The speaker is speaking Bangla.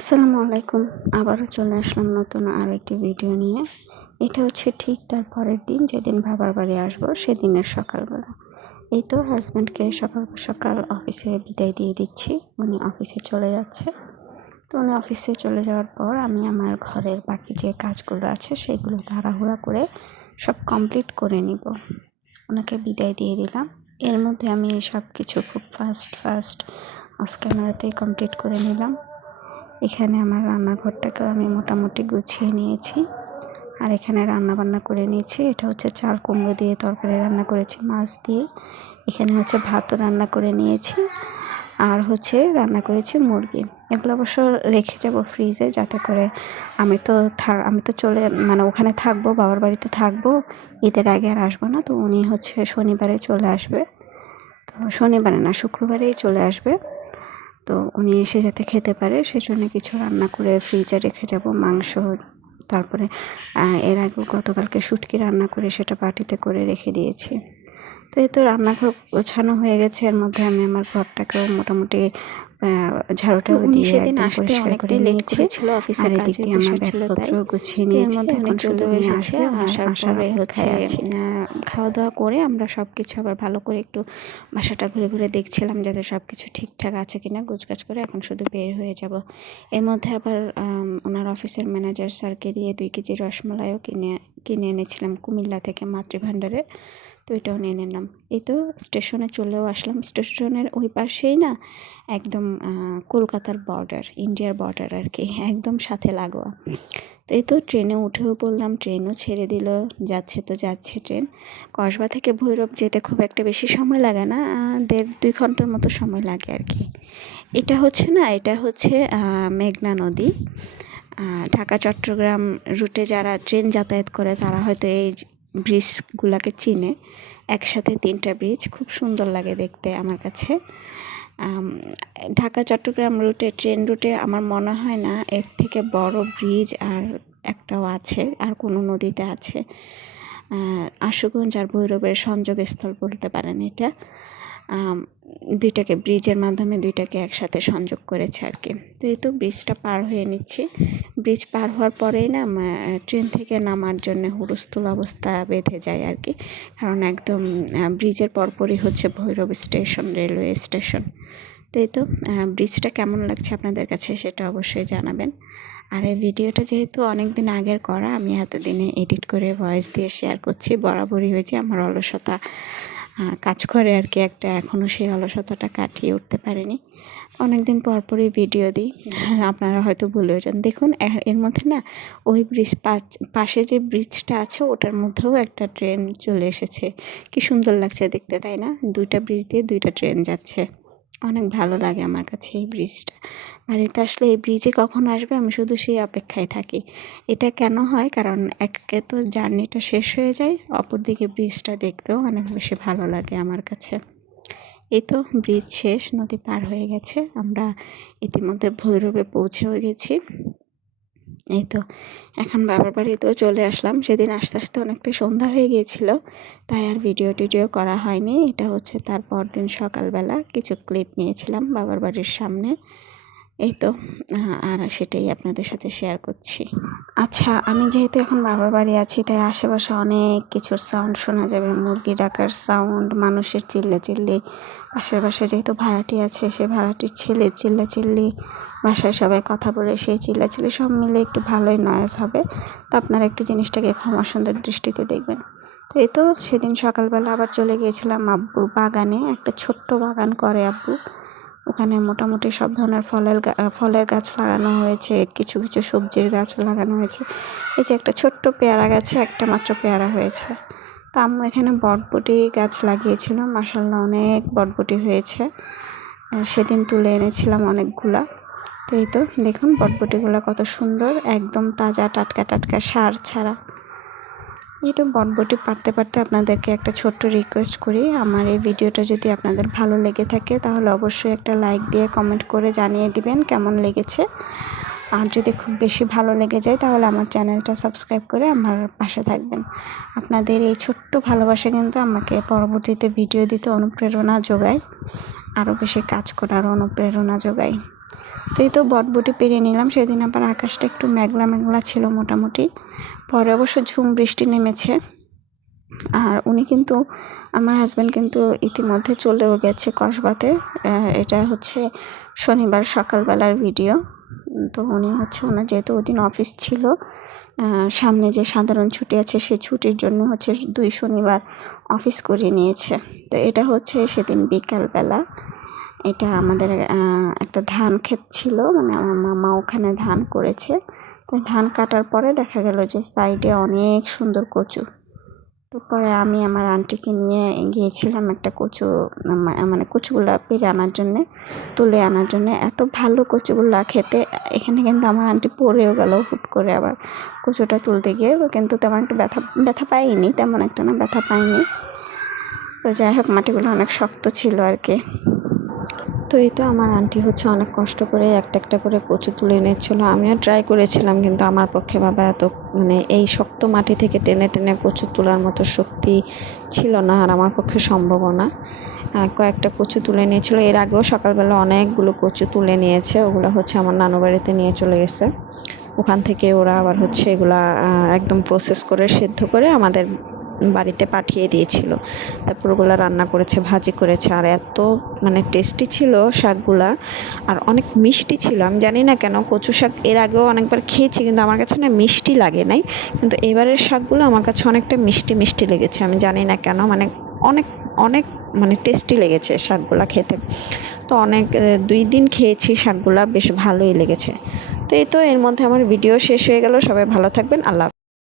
আসসালামু আলাইকুম। আবারও চলে আসলাম নতুন আরও একটি ভিডিও নিয়ে। এটা হচ্ছে ঠিক তার পরের দিন, যেদিন বাবার বাড়ি আসবো সেদিনের সকালবেলা। এই তো হাজব্যান্ডকে সকাল সকাল অফিসে বিদায় দিয়ে দিচ্ছি, উনি অফিসে চলে যাচ্ছে। তো উনি অফিসে চলে যাওয়ার পর আমি আমার ঘরের বাকি যে কাজগুলো আছে সেগুলো তাড়াহুড়া করে সব কমপ্লিট করে নিব। ওনাকে বিদায় দিয়ে দিলাম। এর মধ্যে আমি সব কিছু খুব ফাস্ট অফ ক্যামেরাতেই কমপ্লিট করে নিলাম। এখানে আমার রান্নাঘরটাকেও আমি মোটামুটি গুছিয়ে নিয়েছি, আর এখানে রান্নাবান্না করে নিয়েছি। এটা হচ্ছে চাল কুমড়ো দিয়ে তরকারি রান্না করেছি মাছ দিয়ে। এখানে হচ্ছে ভাতও রান্না করে নিয়েছি, আর হচ্ছে রান্না করেছি মুরগি। এগুলো অবশ্য রেখে যাব ফ্রিজে, যাতে করে আমি তো চলে ওখানে থাকবো, বাবার বাড়িতে থাকবো। ঈদের আগে আর আসবো না। তো উনি হচ্ছে শনিবারে চলে আসবে, তো শনিবারে না শুক্রবারেই চলে আসবে। তো উনি এসে যাতে খেতে পারে সেজন্য কিছু রান্না করে ফ্রিজে রেখে যাব। মাংস, তারপরে এর আগেও গতকালকে শুটকি রান্না করে সেটা বাটিতে করে রেখে দিয়েছি। তো এই তো রান্নাঘর গোছানো হয়ে গেছে। এর মধ্যে আমি আমার ঘরটাকেও মোটামুটি ঝাড়ু দিয়ে একদম পরিষ্কার করে নিয়েছি। আর এদিক দিয়ে আমার ব্যাগপত্র গুছিয়ে নিয়েছি। এখন শুধু উনি আসবে, আসার অপেক্ষায় আছি। খাওয়া দাওয়া করে আমরা সব কিছু আবার ভালো করে একটু বাসাটা ঘুরে ঘুরে দেখছিলাম যাতে সব কিছু ঠিকঠাক আছে কিনা, গোছগাছ করে এখন শুধু বের হয়ে যাব। এর মধ্যে আবার ওনার অফিসের ম্যানেজার স্যারকে দিয়ে 2 কেজি রসমালাইও কিনে এনেছিলাম কুমিল্লা থেকে মাতৃভাণ্ডারে। তো এটাও নিয়ে নিলাম। এই তো স্টেশনে চলেও আসলাম। স্টেশনের ওই পাশেই না একদম কলকাতার বর্ডার, ইন্ডিয়ার বর্ডার আর কি, একদম সাথে লাগোয়া। তো এই তো ট্রেনে উঠেও পড়লাম, ট্রেনও ছেড়ে দিল। যাচ্ছে ট্রেন। কসবা থেকে ভৈরব যেতে খুব একটা বেশি সময় লাগে না, 1.5-2 ঘন্টার মতো সময় লাগে আর কি। এটা হচ্ছে মেঘনা নদী। ঢাকা চট্টগ্রাম রুটে যারা ট্রেন যাতায়াত করে তারা হয়তো এই ব্রিজগুলোকে চিনে। একসাথে 3টা ব্রিজ, খুব সুন্দর লাগে দেখতে আমার কাছে। ঢাকা চট্টগ্রাম ট্রেন রুটে আমার মনে হয় না এর থেকে বড় ব্রিজ আর একটাও আছে, আর কোনো নদীতে আছে। আশুগঞ্জ আর ভৈরবের সংযোগস্থল বলতে পারেন এটা। ব্রিজের মাধ্যমে দুইটাকে একসাথে সংযোগ করেছে আর কি। তো এই তো ব্রিজটা পার হয়ে নিচ্ছি। ব্রিজ পার হওয়ার পরেই না ট্রেন থেকে নামার জন্য হুলস্থুল অবস্থা বেঁধে যায় আর কি, কারণ একদম ব্রিজের পরপরই হচ্ছে ভৈরব স্টেশন, রেলওয়ে স্টেশন। তো এই তো ব্রিজটা কেমন লাগছে আপনাদের কাছে সেটা অবশ্যই জানাবেন। আর এই ভিডিওটা যেহেতু অনেক দিন আগের করা, আমি এতদিনে এডিট করে ভয়েস দিয়ে শেয়ার করছি। বরাবরই হয়েছে আমার অলসতা কাজ করে আর কি একটা, এখনও সেই অলসতাটা কাটিয়ে উঠতে পারিনি। অনেক দিন পরই ভিডিও দিই, আপনারা হয়তো ভুলেও যান। দেখুন এর মধ্যে না ওই ব্রিজ পাশে যে ব্রিজটা আছে ওটার মধ্যেও একটা ট্রেন চলে এসেছে। কি সুন্দর লাগছে দেখতে, তাই না? 2টা ব্রিজ দিয়ে 2টা ট্রেন যাচ্ছে। অনেক ভালো লাগে আমার কাছে এই ব্রিজটা। বাড়িতে আসলে এই ব্রিজে কখন আসবে আমি শুধু সেই অপেক্ষায় থাকি। এটা কেন হয়, কারণ একে তো জার্নিটা শেষ হয়ে যায়, অপরদিকে ব্রিজটা দেখতেও অনেক বেশি ভালো লাগে আমার কাছে। এই তো ব্রিজ শেষ, নদী পার হয়ে গেছে, আমরা ইতিমধ্যে ভৈরবে পৌঁছেও গেছি। এই তো এখন বাবার বাড়িতেও চলে আসলাম। সেদিন আস্তে আস্তে অনেকটা সন্ধ্যা হয়ে গিয়েছিল, তাই আর ভিডিও করা হয়নি। এটা হচ্ছে তার পরদিন সকালবেলা কিছু ক্লিপ নিয়েছিলাম বাবার বাড়ির সামনে। এই তো আর সেটাই আপনাদের সাথে শেয়ার করছি। আচ্ছা, আমি যেহেতু এখন বাবার বাড়ি আছি, তাই আশেপাশে অনেক কিছুর সাউন্ড শোনা যাবে। মুরগি ডাকার সাউন্ড, মানুষের চিল্লাচিল্লি, পাশে যেহেতু ভাড়াটি আছে সে ভাড়াটির ছেলের চিল্লাচিল্লি, বাসায় সবাই কথা বলে সেই চিল্লাচিল্লি, সব মিলে একটু ভালোই নয়েজ হবে। তো আপনারা একটু জিনিসটাকে ক্ষমা সুন্দর দৃষ্টিতে দেখবেন। তো এই তো সেদিন সকালবেলা আবার চলে গিয়েছিলাম আব্বুর বাগানে। একটা ছোট্ট বাগান করে আব্বু, ওখানে মোটামুটি সব ধরনের ফলের গাছ লাগানো হয়েছে, কিছু সবজির গাছও লাগানো হয়েছে। এই যে একটা ছোট্ট পেয়ারা গাছে একটা মাত্র পেয়ারা হয়েছে। তো আম্মু এখানে বটবটি গাছ লাগিয়েছিল, মাশাআল্লাহ অনেক বটবটি হয়েছে। সেদিন তুলে এনেছিলাম অনেকগুলা। তো এই তো দেখুন বটবটিগুলো কত সুন্দর, একদম তাজা টাটকা সার ছাড়া। এই তো বটবটি পারতে আপনাদেরকে একটা ছোট্ট রিকোয়েস্ট করি, আমার এই ভিডিওটা যদি আপনাদের ভালো লেগে থাকে তাহলে অবশ্যই একটা লাইক দিয়ে কমেন্ট করে জানিয়ে দিবেন কেমন লেগেছে। আর যদি খুব বেশি ভালো লেগে যায় তাহলে আমার চ্যানেলটা সাবস্ক্রাইব করে আমার পাশে থাকবেন। আপনাদের এই ছোট্ট ভালোবাসা কিন্তু আমাকে পরবর্তীতে ভিডিও দিতে অনুপ্রেরণা যোগায়, আরও বেশি কাজ করার অনুপ্রেরণা যোগায়। তো এই তো বটবটি পেরে নিলাম। সেদিন আবার আকাশটা একটু মেঘলা মেঘলা ছিল মোটামুটি, পরে অবশ্য ঝুম বৃষ্টি নেমেছে। আর উনি কিন্তু আমার হাজব্যান্ড কিন্তু ইতিমধ্যে চলেও গেছে কসবাতে। এটা হচ্ছে শনিবার সকালবেলার ভিডিও। তো উনি হচ্ছে ওনার যেহেতু ওদিন অফিস ছিল, সামনে যে সাধারণ ছুটি আছে সেই ছুটির জন্য হচ্ছে 2 শনিবার অফিস করিয়ে নিয়েছে। তো এটা হচ্ছে সেদিন বিকালবেলা। এটা আমাদের একটা ধান ক্ষেত ছিল, মানে আমার মামা ওখানে ধান করেছে। তো ধান কাটার পরে দেখা গেল যে সাইডে অনেক সুন্দর কচু। তো পরে আমি আমার আন্টিকে নিয়ে গিয়েছিলাম একটা কচু, মানে কচুগুলা পেরে আনার জন্যে, তুলে আনার জন্যে। এত ভালো কচুগুলা খেতে। এখানে কিন্তু আমার আন্টি পড়েও গেল হুট করে আবার কচুটা তুলতে গিয়ে, কিন্তু তেমন একটা ব্যথা পাইনি, তেমন একটা না, ব্যথা পাইনি। তো যাই হোক, মাটিগুলো অনেক শক্ত ছিল আর কি। তো এই তো আমার আন্টি হচ্ছে অনেক কষ্ট করে একটা একটা করে কচু তুলে এনেছিলো। আমিও ট্রাই করেছিলাম, কিন্তু আমার পক্ষে বাবা এত মানে এই শক্ত মাটি থেকে টেনে টেনে কচু তোলার মতো শক্তি ছিল না, আর আমার পক্ষে সম্ভবও না। কয়েকটা কচু তুলে নিয়েছিল। এর আগেও সকালবেলা অনেকগুলো কচু তুলে নিয়েছে। ওগুলো হচ্ছে আমার নানু বাড়িতে নিয়ে চলে গেছে। ওখান থেকে ওরা আবার হচ্ছে এগুলা একদম প্রসেস করে সেদ্ধ করে আমাদের বাড়িতে পাঠিয়ে দিয়েছিল। তারপর ওগুলো রান্না করেছে, ভাজি করেছে, আর এত মানে টেস্টি ছিল শাকগুলা, আর অনেক মিষ্টি ছিল। আমি জানি না কেন, কচু শাক এর আগেও অনেকবার খেয়েছি, কিন্তু আমার কাছে না মিষ্টি লাগে নাই, কিন্তু এবারের শাকগুলো আমার কাছে অনেকটা মিষ্টি মিষ্টি লেগেছে। আমি জানি না কেন, মানে অনেক অনেক মানে টেস্টি লেগেছে শাকগুলা খেতে। তো অনেক 2 দিন খেয়েছি শাকগুলা, বেশ ভালোই লেগেছে। তো এই তো এর মধ্যে আমার ভিডিও শেষ হয়ে গেল। সবাই ভালো থাকবেন। আল্লাহ।